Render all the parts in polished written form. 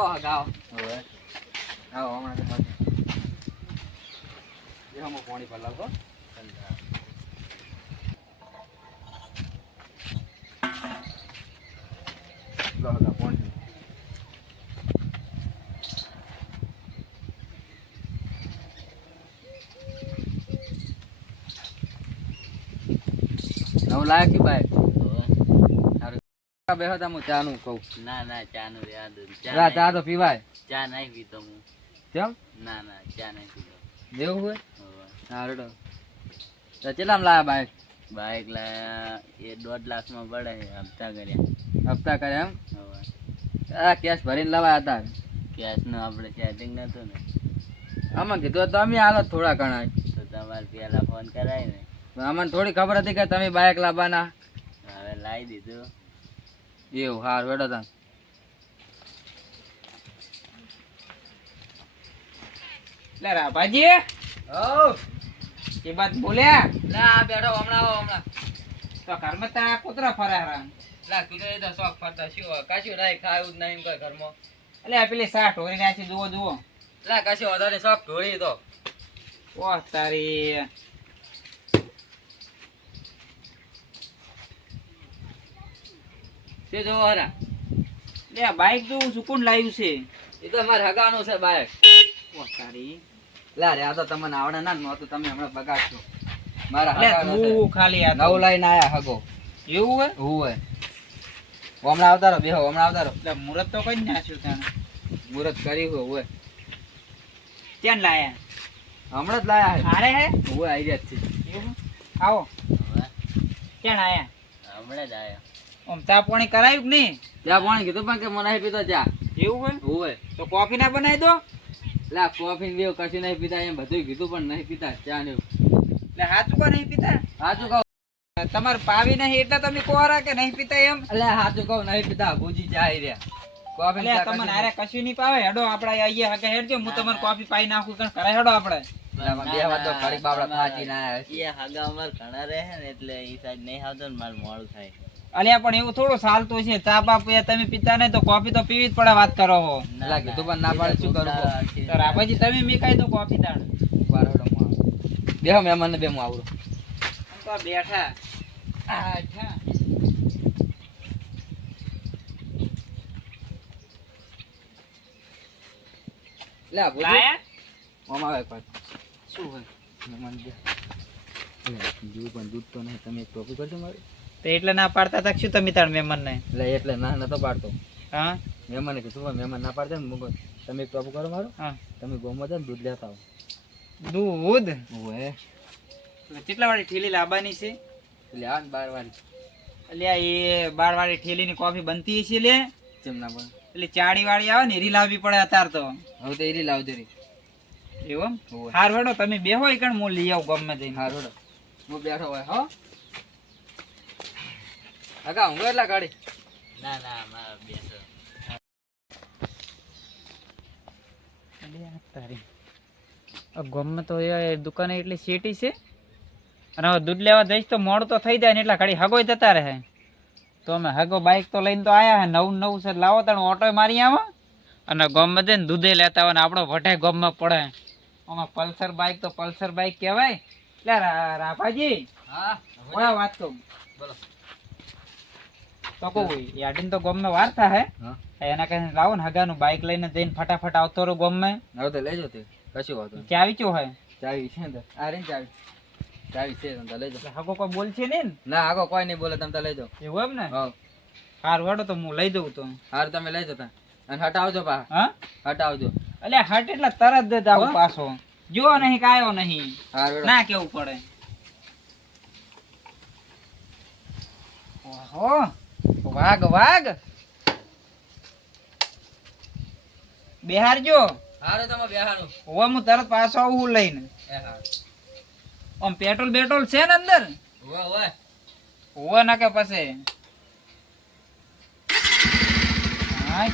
આવો હગાઓ હવે આવો હમણાં તો પાછું એ હમો પાણી પર લાવો લો હગા પાણી નવ લાખ की बाइक બેહો તા હું ચા નું કહું ના ના ચા નું યાદ ચા તો પીવાય ચા નહીં પીતો હું કેમ ના ના ચા નહીં પીતો દેવું હોય સારું તો કેટલામાં લાયા બાઈક બાઈક લાયા એ 1.5 લાખ માં પડે હપ્તા કર્યા એમ આ કેશ ભરીને લાવ્યા હતા કેશ નું આપણે સેટિંગ નતું ને આમાં કીધું તમે હાલો થોડા ઘણા તો તમારે પેલા ફોન કરાય ને અમને થોડી ખબર હતી કે તમે બાઈક લાવવાના હવે લાવી દીધું એવું હાર વેડો તા લે રાભાજી ઓ કે બાત બોલ્યા ના આ બેઠો હમણાં આવો હમણાં તો ઘરમાં તા કૂતરા ફરે હરા લા કીધું એ તો શોખ ફરતા શું કશું નહીં ખાયું જ નહીં કોઈ ઘરમાં એટલે આ પેલી સા ઢોરી નાખી જુઓ લા કશું વધારે શોખ ઢોળી તો ઓહ તારી તે જોવો હરા લે બાઈક જોઉં છું કોણ લાવ્યું છે એ તો મારે હગાનું છે બાઈક ઓહ તારી લા રે આ તો તમને આવડે ના નહોતું તમે હમણાં બગાડશો મારા લે હગાનું છે તું ખાલી આ નવ લઈને આયા હગો એવું હે હોય હમણાં આવતા રહો બેહો હમણાં આવતા રહો એટલે મુરત તો કઈ નાખ્યું ત્યાં મુહૂર્ત કર્યું હોય ત્યાં લાયા હમણાં જ લાયા હે હારે હે હોય આઈ રહ્યા છે એવું આવો હવે ક્યાં આયા હમણાં જ આવ્યા આમ ચા પાણી કરાયું કે નહીં ત્યાં પાણી કીધું પણ કે મને નહીં પીતો ચા એવું હે હોય તો કોફી ના બનાવી દો લા કોફી ને કશું નહીં પીતા એમ બધું કીધું પણ નહીં પીતા ચા ને એટલે હાચું કો નહીં પીતા સાચું કહું તમારે પાવી નહીં એટલે તમે કોરા કે નહીં પીતા એમ એટલે સાચું કહું નહીં પીતા ભૂજી ચા આઈ રહ્યા કોફી ને એટલે ચા તમને હારે કશું નહીં પાવે હેડો આપણે આઈએ હકે હેડજો હું તમને કોફી પાઈ નાખું કે કરે હેડો આપણે બે વાત તો ખરી બાબડા ફાચી ના આવે એ હાગા અમાર ઘણા રહે ને એટલે એ સાઈડ નહીં આવતો ને મારે મોડું થાય અલ્યા પણ એવું થોડું ચાલતું છે ચા બાપ એ તમે પીતા નહીં તો કોફી તો પીવી જ પડે વાત કરો હો લા કીધું પણ ના પાડે શું કરું તો રાભાજી તમે મીકાઈ દો કોફી દાણ બારોડો માં બેહો મહેમાન ને બે હું આવડું તો બેઠા આઠા લે ભૂજી લાયા મામા આવે પાછું શું હોય મહેમાન બે જીવ પણ દૂધ તો નહીં તમે એક ટોપી કરજો મારી તો એટલે ના પાડતા તા શું તમે તાર મહેમાન ને એટલે ના નતો પાડતો હા મહેમાને કીધું પણ મહેમાન ના પાડતા ને મુગો તમે એક ટોપી કરો મારું હા તમે ગોમાં જાઓ ને દૂધ લેતા આવો દૂધ ઓએ એટલે કેટલા વાળી ઠેલી લાવવાની છે એટલે આ 12 વાળી અલ્યા એ 12 વાળી ઠેલીની કોફી બનતી છે લે કેમ ના પણ એટલે 40 વાળી આવે ને એરી લાવવી પડે અત્યારે તો હવે તો એરી લાવજો રી એવું હોવે. હાર હેડો તમે બેહો એ કણ હું લઈ આવું ગમે જઈને હા રોડો હું બેઠો હોય હો આગા હું એટલા ગાડી ના ના મારા બેસો ગમે તો એ દુકાને એટલી શેટી છે અને હવે દૂધ લેવા જઈશ તો મોડું તો થઈ જાય ને એટલા ઘડી હગો જતા રહે તો અમે હગો બાઈક તો લઈને તો આયા હે નવું છે લાવો તને ઓટો મારી આવો અને ગમે જઈને દૂધે લેતા હોય ને આપણો ભટે ગમમાં પડે આમાં પલ્સર બાઈક તો પલ્સર બાઈક કહેવાય એટલે રાભાજી હા ઓય વાત કહું બોલો તો કહું યાડીને તો ગમમાં વાર થાય હા એના કારણે લાવો ને હગાનું બાઈક લઈને જઈને ફટાફટ આવતો રહો ગમે હવે તો લેજો તે કશું વાંધો નહીં ચાવી ચો હોય ચાવી છે ને આ રે ચાવી છે તમે તો લેજો એટલે હગો કોઈ બોલ છે ને ના આગો કોઈ નહીં બોલે તમે તો લેજો એવું એમ ને હા હાર વડો તો હું લઈ દઉં તો હાર તમે લેજો તા અને હટાવજો પા હા હટાવજો અલ્યા હટ એટલે તરત જ આવું પાછો જો નહીં કાયો નહીં હાર ના કેવું પડે ઓહો વાઘ વાઘ બેહારજો હારે તમે બેહારો હવે હું તરત પાછો આવું લઈને એ હાર આમ પેટ્રોલ બેટ્રોલ છે ને અંદર ઓય ઓય હોવે ના કે પછી હાય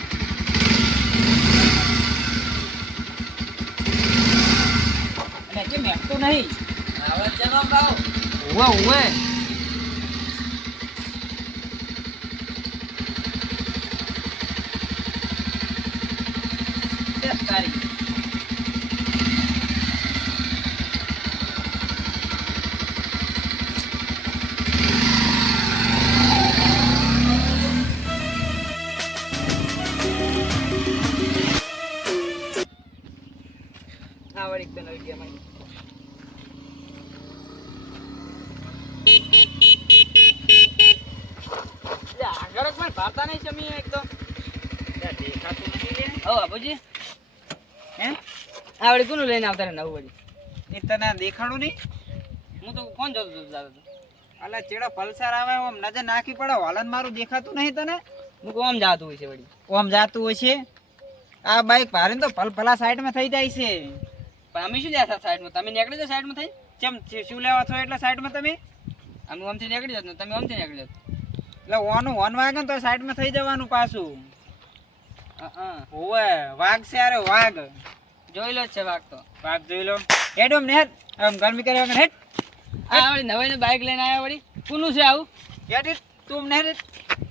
અને કેમ એકતું નહીં આવડે છે નામ ગાઓ હોવે હોવે વાત તારી. આ વળી એકદમ આવી ગયા મારી. લે, આગળ જ મને ભાવતા નહીં છે મેં એક તો. લે, દેખાતું નથી લે. ઓ બાપુજી, હે? આ વળી કોનું લઈને આવતા રહ્યા નવું વળી? એ તને દેખાડું નહીં? હું તો ફોન જોતો હતો જાતો તો. અલા ચેડો પલ્સર આવે ઓમ નજર નાખી પડે વાલન મારું દેખાતું નહીં તને? હું કહું આમ જાતું હોય છે વળી. ઓમ જાતું હોય છે. આ બાઈક ભારે તો ભલા સાઈડમાં થઈ જાય છે. પણ અમે શું જાય સાઈડમાં? તમે નીકળી જાઓ સાઈડમાં થઈ? ચમ શું લેવા છો એટલે સાઈડમાં તમે? અમે આમથી નીકળી જાત ને તમે આમથી નીકળી જાત. એટલે ઓન વાગે ને તો સાઈડમાં થઈ જવાનું પાછું. હા, ઓવે વાઘ છે અરે વાઘ. જોઈ લો જ છે વાગ તો. વાઘ જોઈ લો. હેડ ઓમ ને હેડ. આમ ગરમી કરે વગર હેડ. આ વળી નવાઈને બાઇક લઈને આવ્યા વળી. કોનું છે આવું? હેડ હેડ. તું ને હેડ.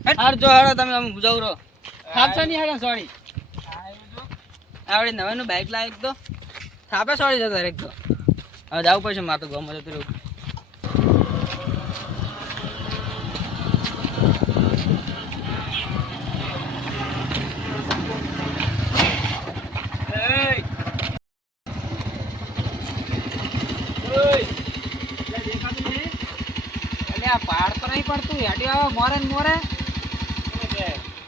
હેડ. હાર જો હારો તમે આમ જવું રહો. થાપશો નહીં હારો સોરી. આ વળી નવાઈનું બાઇક લાવી તો થાપે સોરી જતો એક તો. હવે જવું પડશે મારે તો ગમો જતું રહ્યું. આ પહાડ તો નહીં પડતું હેડી આવે મોરે ને મોરે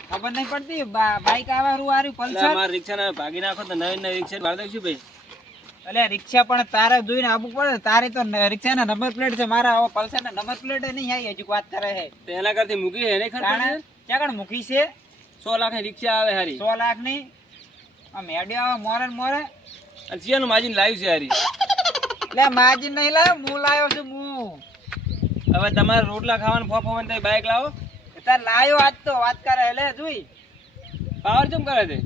ખબર નહીં પડતી બાઈક આવે રૂ આર્યું પલ્સર મારા રિક્ષા ને ભાગી નાખો તો નવીન નવી રિક્ષા ભાડ દઈશું ભાઈ. એટલે રિક્ષા પણ તારે જોઈને આવવું પડે. તારી તો રિક્ષા ના નંબર પ્લેટ છે, મારા આવો પલ્સર ના નંબર પ્લેટ નહીં આવી હજુ વાત કરે છે. તો એના કરતી મૂકી હે નહીં ખબર? ક્યાં મૂકી છે? 100 લાખ ની રિક્ષા આવે હારી. 100 લાખ ની આમ હેડી આવે મોરે ને મોરે. અને ચિયાનું માજીને લાવ્યું છે હારી. એટલે માજી નહીં લાવ્યો, હું લાવ્યો છું હું. હવે તમારે રોટલા ખાવાનું ફોફવાનું થાય બાઇક લાવો. તાર લાવ્યો આજ તો વાત કરે એટલે જોઈ પાવર કેમ કરે છે?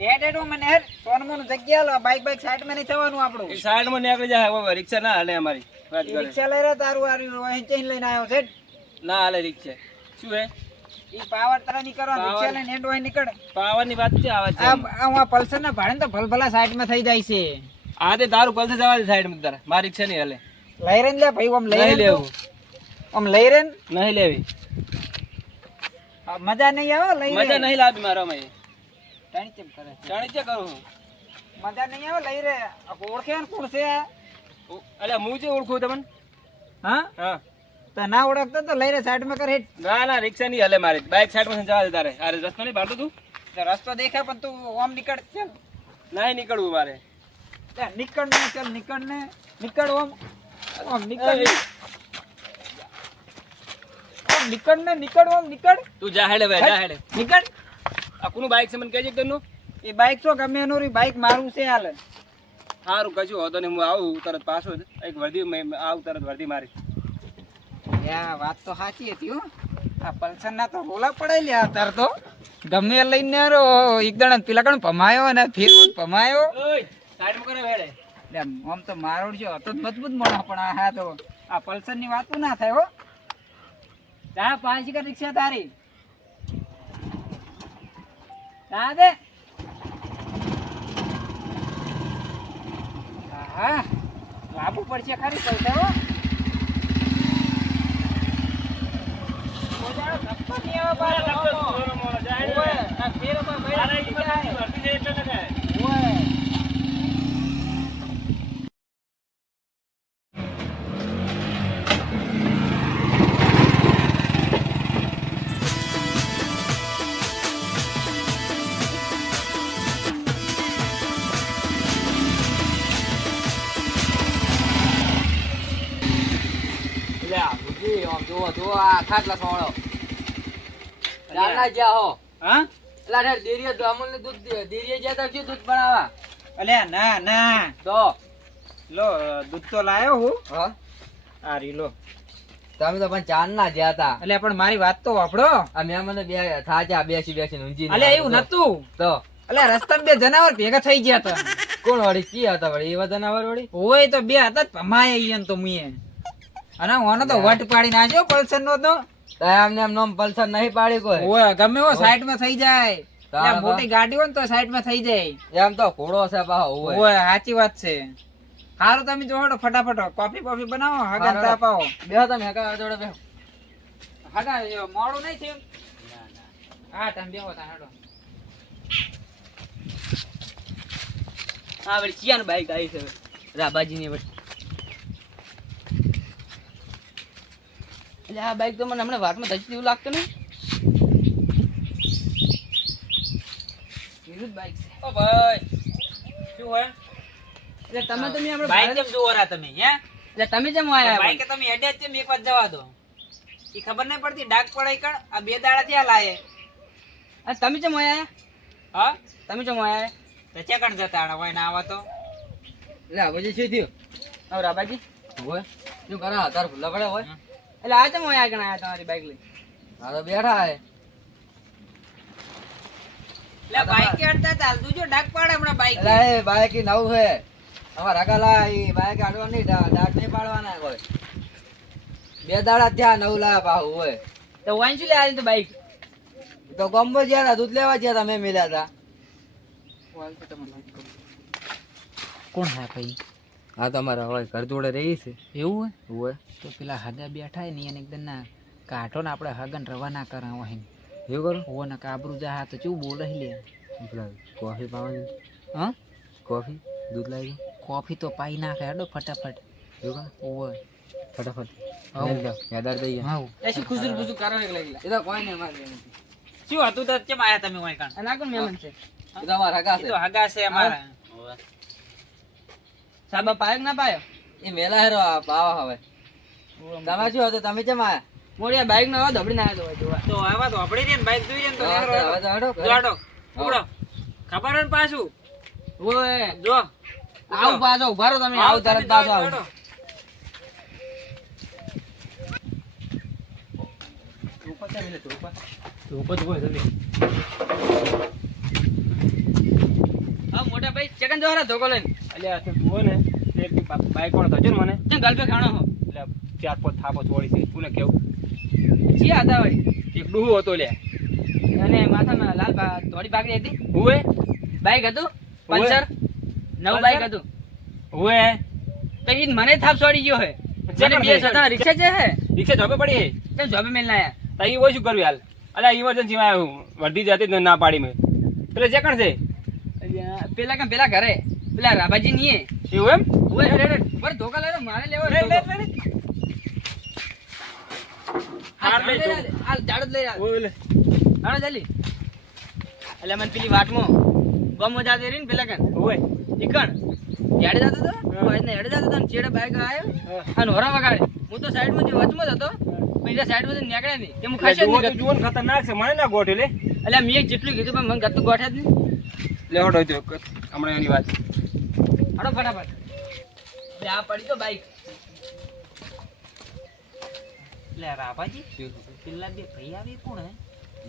હેડ હેડ મને હેડ સોનમોનું જગ્યા લો. બાઈક બાઈક સાઈડમાં નહીં થવાનું આપણું. એ સાઈડમાં નીકળી જાય. હવે રિક્ષા ના હાલે અમારી. વાત ઈ કરે. રિક્ષા લઈ રહ્યા તારું આર્યું અહીં ચઈને લઈને આવ્યો છે. ના હાલે રિક્ષા. શું હે? ઈ પાવર તરા ની કરવાનો પાવર. રિક્ષા લઈને હેડ હોય નીકળ. પાવર ની વાત છે આવે છે. આ પલ્સર ના ભાડે તો ભલભલા સાઈડમાં થઈ જાય છે. આ તે તારું પલ્સર જવા દે સાઈડ માં તારા. મારી રિક્ષા નહીં હાલે. લઈ રે ને લે ભાઈ આમ લઈ નહીં રે લેવું. આમ લઈ રે ને. નહીં લેવી. મજા નહીં આવે લઈ રે. મજા નહીં લાવી મારો માં. ટાણી કેમ કરે છે? જાણી છે કરું હું. મજા નહીં આવે લઈ રે. આ ઓળખે ને કોણ છે? અલ્યા હું જે ઓળખું તમને. હા હા. તો ના ઓળખતો તો લઈ રે સાઈડમાં કર હેડ. ના ના રિક્ષા નહીં હાલે મારી. બાઇક સાઈડ માં જવા દે તારે. અરે રસ્તો નહીં ભાડું તું. તો રસ્તો દેખાય પણ તું આમ નીકળ ચાલ. નહીં નીકળવું મારે. નીકળ ને ચાલ નીકળ ને નીકળ ઓમ ઓમ નીકળ ઓમ નીકળ ને નીકળ ઓમ નીકળ તું જા હેડે ભાઈ જા હેડે. નીકળ. આ કોનું બાઇક છે મને કહેજે તનું. એ બાઈક તો ગમે એનું રી બાઈક મારું છે હાલ. સારું કશું હોતો નહીં. હું આવું તરત પાછો જ. એક વર્દી આવું તરત વર્દી મારી. યા વાત તો સાચી હતી હો. આ પલ્સર ના તો રોલા પડાઈ લ્યા તાર તો ગમે એ લઈને આરો એક દણા પેલા કણ ભમાયો અને ફેરવો ભમાયો. ઓય સાઈડ માં કરે હેડે. એટલે આમ તો મારો છે હતો મજબૂત મોણો પણ આ હા તો આ પલ્સર ની વાતો ના થાય હો. જા પાછી કર રિક્ષા તારી. જા દે. હા લાવવું પડશે ખરી પૈસા હો. ઓજાળો ધક્કો નહીં આવે પાછો. ઓય, આ ફેરો પર બેડા થઈ જાય. ઓય. હા? અલ્યા ના ના લો દૂધ તો લાયો હું. આ રી લો. તમે તો પણ ચાર ના જ્યાં હતા. અલ્યા પણ મારી વાત તો વાપરો. અમે મને બે થાચા બેસી ઊંઘી. અલ્યા એવું નતું. તો અલ્યા રસ્તામાં બે જનાવર ભેગા થઈ ગયા હતા. કોણ વળી કી હતા વળી એવા જનાવર વળી? ઓય તો બે હતા જ ભમાય ઈયન તો મુએ. અને ઓનો તો વટ પાડી નાખ્યો પલ્સર નો તો. અમને એમ નામ પલ્સર નહીં પાડી કોઈ. ઓય ગમે એવો સાઈડ માં થઈ જાય. એટલે મોટી ગાડી હોય ને તો સાઈડ માં થઈ જાય. એમ તો ઘોડો છે પાહો હોય. ઓય સાચી વાત છે. હારું તમે જોડો ફટાફટ કોફી બનાવો હગા ચા પાવો. બેહો તમે હકા જોડે બેહો. હગા મોડું નહીં થયું. હા તમે બેહો તા હેડો. હા વળી ચિયાનું બાઈક આવી છે રાબાજીની વળી. એટલે આ બાઈક તો મને હમણાં વાતમાં ધચી એવું લાગતું નહીં. વિરુદ્ધ બાઈક છે. ઓ ભાઈ શું હોય? એટલે તમે તો મેં બાઈક હમણાં કેમ જોવો રા તમે હે? એટલે તમે જેમ આયા બાઈક તમે હેડ્યા જ છે એક વાર જવા દો. ઈ ખબર નહીં પડતી ડાક પડાઈ કણ આ 2 દાડા ત્યાં લાયે. આ તમે જેમ આયા હા તમે જેમ આયા તો ક્યાં કણ જતા આડા હોય ના આવા તો? એટલે આ પછી શું થયું? હવે રાબાજી હોય શું કરા તાર ભૂલા પડે હોય. એટલે આ જેમ આયા કણ આયા તમારી બાઈક લઈ. આ તો બેઠા હે. લે બાઈક કે અડતા ચાલતું જો ડાક પાડે હમણાં બાઈક. એટલે એ બાઈક ઈ નવું છે. અમાર હગાલા ઈ બાઈક આડવાની દાંત નહીં પાડવાના કોઈ. 2 દાડા ત્યાં નવું લાયા પાહુ હોય. તો વાઈન શું લે આ તો બાઈક? તો ગોમ્બો ગયા હતા દૂધ લેવા ગયા હતા મેં મિલ્યા હતા. કોણ હે ભાઈ? હા તમારા હવે ઘર જોડે રહી છે. એવું હોય તો પેલા હગા બેઠા હે ને એને એકદમ ના કાઢો ને આપણે હગન રવાના કરાવો હે. એવું કરો. ઓવો ને કાબરૂ જા તો કેવું બોલે લે. પેલા કોફી પાવાની. હા કોફી દૂધ લાવી કોફી તો પાઈ નાખે હેડો ફટાફટ. એવું કરો ઓવો ફટાફટ. હાઉ. યાદાર દઈએ. હાઉ એ શું ખુસુર ખુસુર કરો એકલા એકલા. એ તો કોઈ નહીં અમારે નથી. શું હતું તો કેમ આયા તમે ઓય કણ? અને આ કોણ મહેમાન છે? એ તો અમારા હગા ઈ છે. તો હગા છે અમારા. સાબા પાયો કે ના પાયો? એ મેલા હેરો આ પાવા હવે. તમે શું હતું તમે કેમ આયા? મોડિયા બાઈક નો અવાજ ધબડી ના આવ્યો જોવા. તો આવા તો આપડી રે ને બાઈક જોઈ રે ને તો હા, હેરો હવે તો હેડો. જોડો ઉપડો. ખબર હે ને પાછું ઓય જો આવ પાછો ઉભા રહો તમે આવ તરત પાછો આવ. જોડો. હા મોટા ભાઈ ચકન જોરા ધોકો લઈને. અલ્યા તું જુઓ ને એક બાઈક પણ થજો ને મને કેમ ગલપે ખાણો હો? એટલે 4-5 થાપો છોડી છે તું ને કેવું જી હતા વળી. એક ડૂહો હતો લે અને માથામાં લાલ ધોળી પાઘડી હતી. હુએ બાઈક હતું ઓવે. પલ્સર નવું બાઈક હતું. હુએ તો ઈ મને થાપ છોડી ગયો હે. મને ચકન બે છે. સતા રિક્ષા છે હે. રિક્ષા જોબે પડી હે કેમ જોબે મેલ ના આયા? તઈ હોય શું કરવું હાલ અલ્યા ઇમરજન્સી માં આવ્યું વર્ધી જાતી જ ના પાડી મેં એટલે જે કણ છે અલ્યા, પેલા કેમ પેલા ઘરે પેલા રાબાજી ની હે. એવું એમ ઓય રે રે પર ધોકા લેરો મારે લેવો લે, લે, ધોકો. લે, લે. આ હાર લઈ ઝાડ ધોકો. લઈ આ ઝાડ જ લઈ આ. ઓય લે. હાલો જલ્દી. એટલે મને પેલી વાટમાં ગમો જાતે રહી ને પેલા કણ ઓય ઈકણ હેડે જતો તો કોઈ ને હેડે જતો તો ને છેડે બાઈક આવ્યો અને હોરા વગાડે. હું તો સાઈડ માં વચમાં જ હતો બીજા સાઈડ માં નીકળ્યા નહીં કે હું ખાશે જ જુઓ તો નહીં. જુઓ ને ખતરનાક છે મને ના ગોઠ્યો લે એટલે મેં જેટલું કીધું પણ મને ગતું ગોઠ્યા જ નહીં. લે હટો જો હમણાં એની વાત હાલો ફટાફટ. એટલે આ પડી તો બાઈક. લે રાભાજી પેલા બે ભાઈ આવી કોણ હે?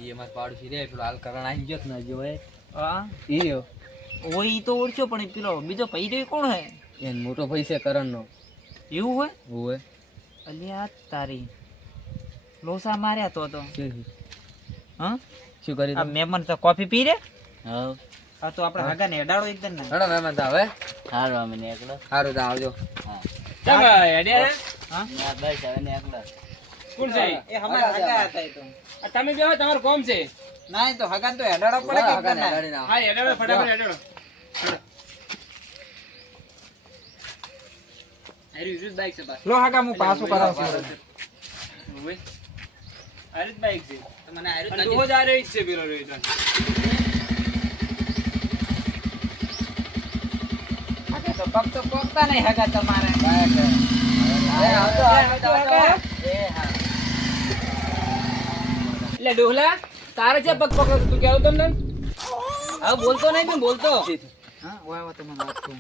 ઈ અમાર પાડોશી રે પેલો હાલ કરણ આવી ગયો ને જો એ હા ઈ રહ્યો. ઓય ઈ તો ઓળખ્યો પણ પેલો બીજો ભાઈ રહ્યો ઈ કોણ હે? એન મોટો ભાઈ છે કરણનો. એવું હોય? હોય અલ્યા તારી લોસા માર્યા તો હા શું કરી આ મહેમાન તો કોફી પી રે હા આ તો આપણે હગા ને હેડાડો એકદમ ને હેડો મહેમાન તો હવે હાલો અમે એકલો. સારું તો આવજો. ચમ હેડ્યા હે? હા બસ હવે ને એકલો. કોણ છે ઈ? એ હમારા હગા હતા ઈ તો આ તમે બેહો તમારું કોમ છે ના ઈ તો હગા તો હેડાડો પડે કે એકદમ ના હા હેડો ફટાફટ હેડો હારી વિરુદ્ધ બાઈક છે પાછું. લો હગા હું પાછું કરાવ છું ઓય આરિત બાઈક છે તો મને હાર્યું જ અને નથી. ડોહો જ આ રહ્યો જ છે પેલો રહ્યો તો. હગા તો પગ તો પોગતા નહીં હગા તમારે આવજો આવજો હગા. એ હા એટલે ડોહલા તારે છે પગ પકડો તું કેવું તમને હવે બોલતો નહીં પણ બોલતો. હા ઓય તો મને વાત કહું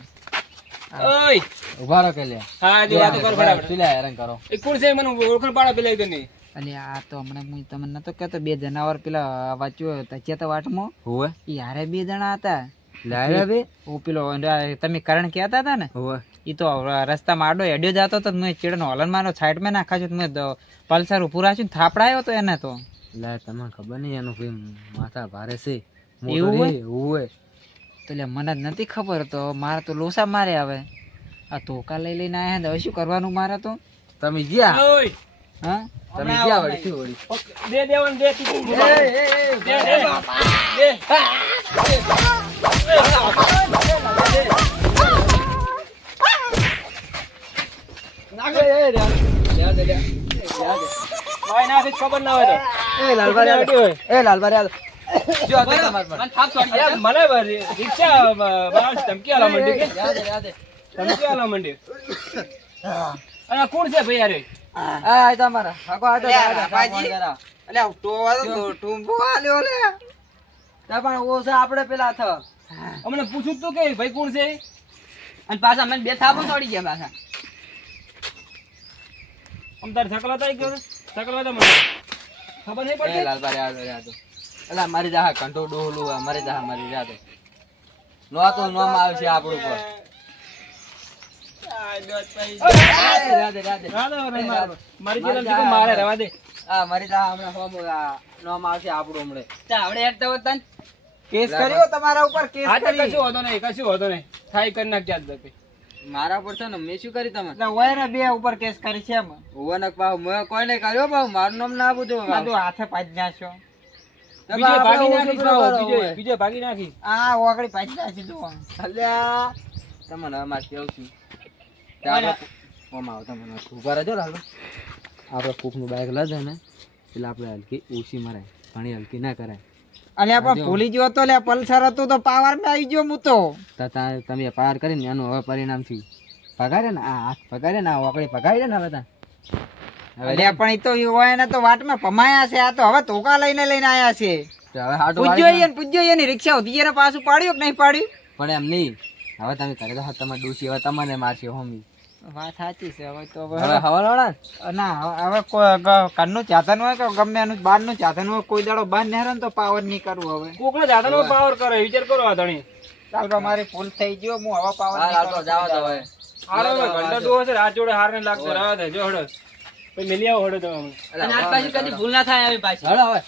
ઓય ઉભા રહો કે લે હા જો વાતો કર ફટાફટ પેલા હેરાન કરો. એ કોણ છે મને ઓળખાણ પાડો પેલા એકદમ નહીં અલે આ તો હમણાં હું તમને નતો કહેતો બે જનાવર પેલા વાંચ્યો તચ્યા તો વાટમાં હોય ઈ હારે બે જણા હતા લાયા બે ઓ પેલો તમે કરણ કહેતા હતા ને હોય ઈ તો રસ્તામાં આડો હેડ્યો જતો તો મેં ચેડનો હલન મારો સાઈડમાં નાખાજો તો મેં પલ્સર ઉભું રાખ્યું ને થાપડાયો તો એને તો લા તમને ખબર નહીં એનું કોઈ માથા ભારે છે એવું હોય? હોય તો લે મને જ નથી ખબર, તો મારે તો લોસા મારે આવે. આ ધોકા લઈને આયા ને હવે શું કરવાનું મારે તો? તમે ગયા ઓય, હા તમે ગયા વળી શું વળી દે દેવાનું દે તું તું. દે દે દે. ભાઈ ના કઈ ખબર ના હોય તો એ લાલબા યાદ હોય. એ લાલબા યાદ જો આ તમાર મને થાપ છોડી અરે મને રિક્ષા બનાવવાની ધમકી આલા મંડી કે યાદ ધમકી આલા મંડી. અને કોણ છે ભાઈ યાર? આ તમારા હાકો આ તો બાપાજી. અલ્યા ટોવા તો ટુંબો આલ્યો લે પણ ઓછા આપણે પેલા થ અમને પૂછું તું કે ભાઈ કોણ છે? અને પાછા મને બે થાપો છોડી ગયા પાછા આમ તારે સકલાતા કે સકલાતા મને ખબર નહીં એ પડતી. લાલબા યાદ એલા મારી જા કંટો ડોહલું મારી જા મારી યાદ નો તો નો માં આવશે આપણું પર મારી જેમ જીકો મારે રહેવા દે. આ મારી જા હમણાં હોમ નો માં આવશે આપણું હમણે તે આવડે હેડતા હોત તને કેસ કર્યો તમારા ઉપર, કેસ હા તો કરી. કશું વાંધો નહીં, કશું વાંધો નહીં. થાય કરી નાખ ક્યાં જ મારા પર છે ને મેં શું કરી તમે એટલે ઓય ને બે ઉપર કેસ કરી છે એમ. ઓવનક પાવ મેં કોઈ નહીં કર્યો પાવ મારું નામ ના પૂછો આ તો હાથે પાડી નાખ્યો. બીજો ભાગી નાખી બીજો ભાગી નાખી. આ ઓગળી પાડી નાખી જો. અલ્યા તમને હવે મારે કેવું છું આપણે ઓમાં આવો તમને ઉભા રહેજો લાલો આપણે કૂકનું બાઈક લદે ને એટલે આપણે હલકી ઓછી મરાય ઘણી હલકી ના કરાય અને આપણે ભૂલી ગયો તો લે પલ્સર હતું તો પાવર માં આવી ગયો હું તો. તમે પાર કરીને એનું હવે પરિણામ થયું પગારે ને આ હાથ પગારે ને આ ઓકળી પગાડી દે ને હવે તા અલ્યા પણ ઈ તો ઈ હોય ને તો વાટમાં ભમાયા છે. આ તો હવે ધોકા લઈને આયા છે. હવે હાટું પૂજ્યો એને પૂજ્યો એની રિક્ષા ઉધી એને પાછું પાડ્યું કે નહીં પાડ્યું? પણ એમ નહીં હવે તમે કરે તો તમારે ડૂસી હવે તમને મારશે હોમી વાત સાચી છે. હવે તો હવે હવાવાળા ના હવે ઘરનું ચાધન હોય કે ગમે એનું બહારનું ચાધન હોય, કોઈ દાડો બહાર નહેરે ને તો પાવર નહીં કરવું. હવે કોકનો જાતનો પાવર કરે વિચાર કરો આ ધણી. ચાલો મારી ભૂલ થઈ ગયો, હું હવે પાવર હા નહીં લાલબા કરું. જાઓ તો હવે હારો ઘંટા ડોહો છે રાત જોડે હાર ને લાગતો રહેવા દે જો હડો પછી મેલી આવો હડો તો અને આજ પાછી કદી ભૂલ ના થાય આવી પાછી હળો હવે